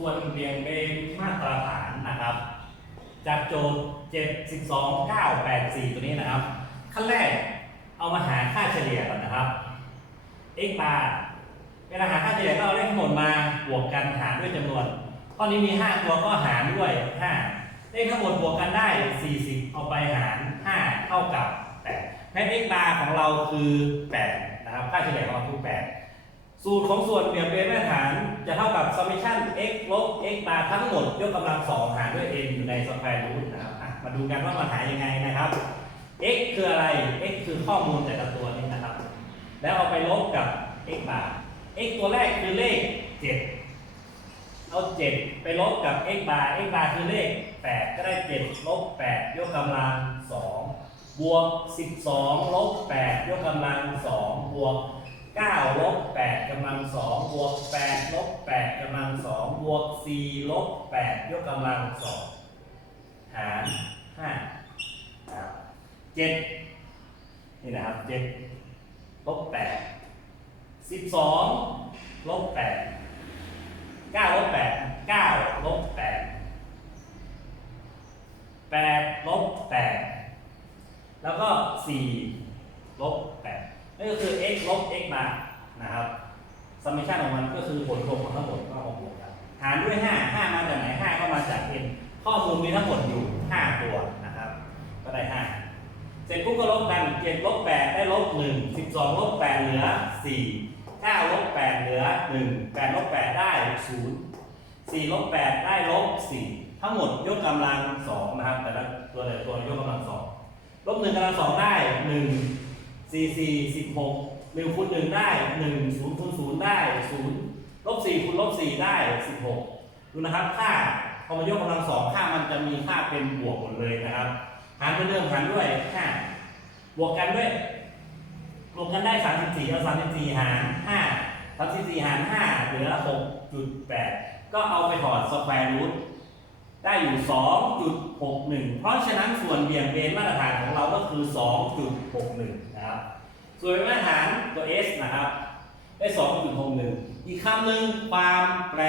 ส่วนเบี่ยงเบนมาตรฐานนะครับ จากโจทย์ 72984 ตัวนี้นะครับ ขั้นแรกเอามาหาค่าเฉลี่ยก่อนนะครับ x bar เวลาหาค่าเฉลี่ยก็เอาเลขทั้งหมดมาบวกกันหารด้วยจำนวนข้อนี้มี 5 ตัวก็หารด้วย 5 เลขทั้งหมดบวกกันได้ 40 เอาไปหาร 5 เท่ากับ8แม้ x bar ของเราคือ 8 นะครับ ค่าเฉลี่ยของเราคือ 8 สูตรของส่วนเปลี่ยนเบนมาตรฐานจะเท่ากับ summation x ลบ x bar ทั้งหมด ยกกำลังสองหารด้วย n อยู่ใน square root นะครับมาดูกันว่ามันหายังไงนะครับ x คืออะไร x คือข้อมูลแต่ละตัวนี้นะครับ แล้วเอาไปลบกับ x bar x ตัวแรกคือเลข 7 เอา 7 ไปลบกับ x bar x bar คือเลข 8 ก็ได้ 7 ลบ 8 ยกกำลัง 2 บวก 12 ลบ 8 ยกกำลัง 2 บวก 9ลบ8กำลัง2บวก8ลบ8กำลัง2บวก4ลบ8ยกกำลัง2หาร5ครับ7นี่นะครับ7ลบ8 12ลบ8 9ลบ8 9ลบ8 8ลบ8แล้วก็4 นี่นก็คือ x ลบ x มานะครับซัมมิชันของมันก็คือผลรวมของทั้งหมดก็มาบวกกันหารด้วย 5 5 มาจากไหน 5 ก็มาจาก n ข้อมูลมีทั้งหมดอยู่ 5 ตัวนะครับ ก็ได้ 5 เสร็จปุ๊บก็ลบกัน7ลบ8ได้ลบ1 12ลบ8เหลือ 4 9ลบ8เหลือ 1 8ลบ8ได้ 0 4ลบ8ได้ลบ 4 ทั้งหมดยกกำลัง 2 นะครับ แต่ละตัวแต่ละตัวยกกำลัง 2 ลบ1กำลัง 2 ได้ 1 4 4 16 1คูณ1ได้1 0คูณ0ได้0ลบ4คูณลบ4ได้16ดูนะครับค่าพอมายกกำลัง2ค่ามันจะมีค่าเป็นบวกหมดเลยนะครับหารเป็นเดิมหารด้วย5บวกกันด้วยรวมกันได้ 34 เอา 34 หาร 5 34 หาร 5 เหลือ 6.8 ก็เอาไปถอดสแควร์รูท ได้อยู่ 2.61 เพราะฉะนั้นส่วนเบี่ยงเบนมาตรฐานของเราก็คือ 2.61 นะครับ ส่วนมาตรฐานตัว S นะครับ ได้ 2.61 อีกคำหนึ่งความแปร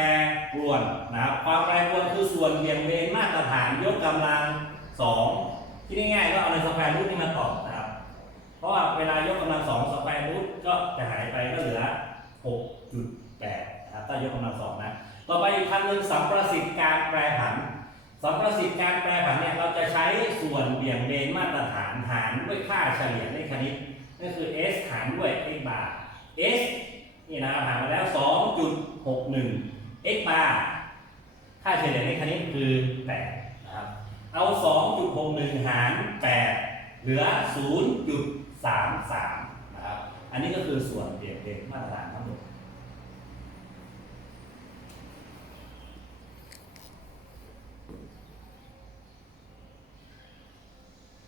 ปรวนนะครับ ความแปรปรวนคือส่วนเบี่ยงเบนมาตรฐานยกกำลัง 2 ที่ง่ายๆก็เอาในสแควร์รูทนี่มาตอบนะครับ เพราะว่าเวลายกกำลังสองสแควร์รูทก็จะหายไปก็เหลือ 6.8 นะครับถ้ายกกำลังสองนะ ต่อไปอีกคำหนึ่งสัมประสิทธิ์การแปรผัน สัมประสิทธิการแปรผันเนี่ยเราจะใช้ส่วนเบี่ยงเบนมาตรฐานหารด้วยค่าเฉลี่ยเลขคณิตนั่นคือ s หารด้วย x bar s นี่นะครับหารมาแล้ว 2.61 x bar ค่าเฉลี่ยเลขคณิตคือ 8 นะครับ เอา 2.61 หาร 8 เหลือ 0.33 นะครับ อันนี้ก็คือส่วนเบี่ยงเบนมาตรฐานทั้งหมด